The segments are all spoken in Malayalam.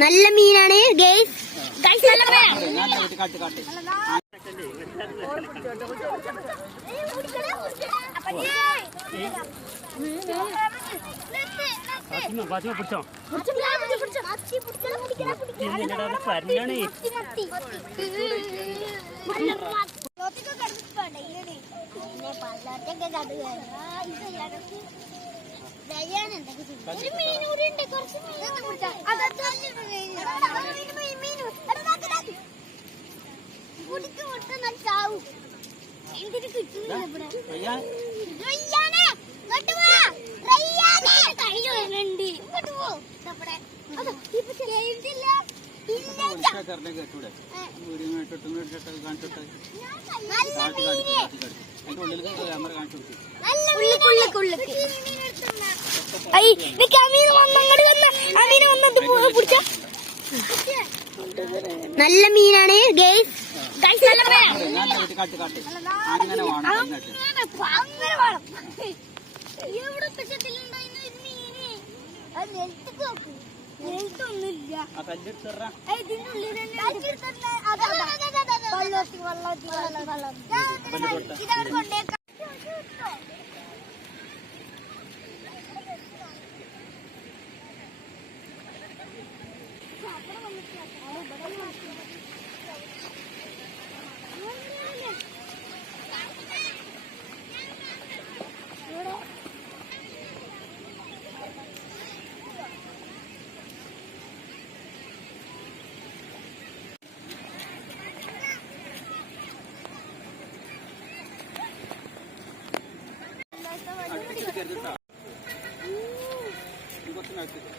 നല്ല മീനാണ് ഗൈസ് ഗൈസ് നല്ല മീനാണ് ഫാത്തിമ പിടിച്ചോ? ഇന്നെടാ കഴിഞ്ഞു വരുന്നുണ്ട്. ഇങ്ങോട്ട് പോ. ഇതവിടെ. അതാ, ഇപ്പൊ ചെയ്തില്ല. ഇല്ല. ഏ, നല്ല മീന്. നല്ല മീന്. ഐ, നിക്ക് അമീന് വന്ന് അങ്ങോട്ട് വന്ന അമീന് വന്നത് പിടിച്ച നല്ല മീനാണ് ഗൈസ് ഗൈസ് നല്ല മീനാണ് അങ്ങനെ പ- അങ്ങനെ വേണം എവിടെ പച്ചത്തിലുണ്ടായിരുന്ന ഒരു മീന് അത് നിലത്തേക്ക് നോക്ക് అక్కడ വെള്ളം ഇതവിടെ കൊണ്ടേക്കാം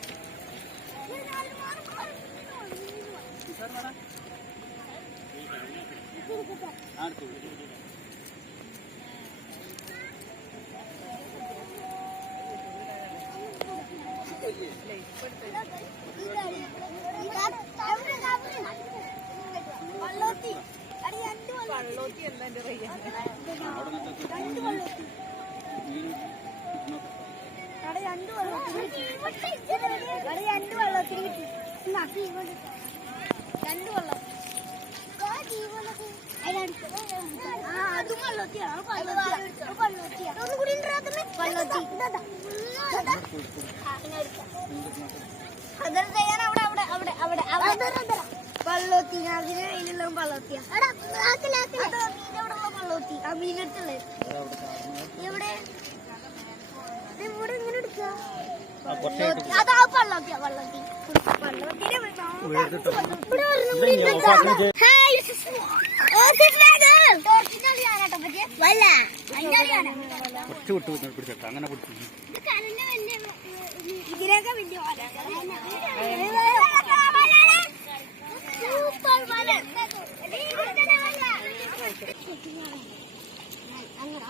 വള്ളോത്തി അടി രണ്ട് വള്ളോത്തി അവിടെ രണ്ട് വെള്ളത്തിന് കിട്ടി. രണ്ട് വെള്ളത്തിന് കിട്ടി. എന്നാ, ഇങ്ങോട്ട് രണ്ട് വെള്ളം. അതും വെള്ളത്തിയാണ് അത് വെള്ളത്തിയാ. അത് വെള്ളത്തിയാ. ഒന്നുകൂടി. വെള്ളത്തി. അതൊരു ചെയ്യാൻ അവിടെ അവിടെ അവിടെ അവിടെ അവിടെ. വെള്ളത്തി അതിന് അതിലുള്ള വെള്ളത്തിയ വെള്ളത്തി ആ മീനടുത്തുള്ളേ എവിടെ? ഇവിടെ കുറച്ച് വിട്ടു പിടിച്ചോട്ടെ അങ്ങനെ പിടിച്ചു ഇതിനൊക്കെ വലിയ. അങ്ങനെ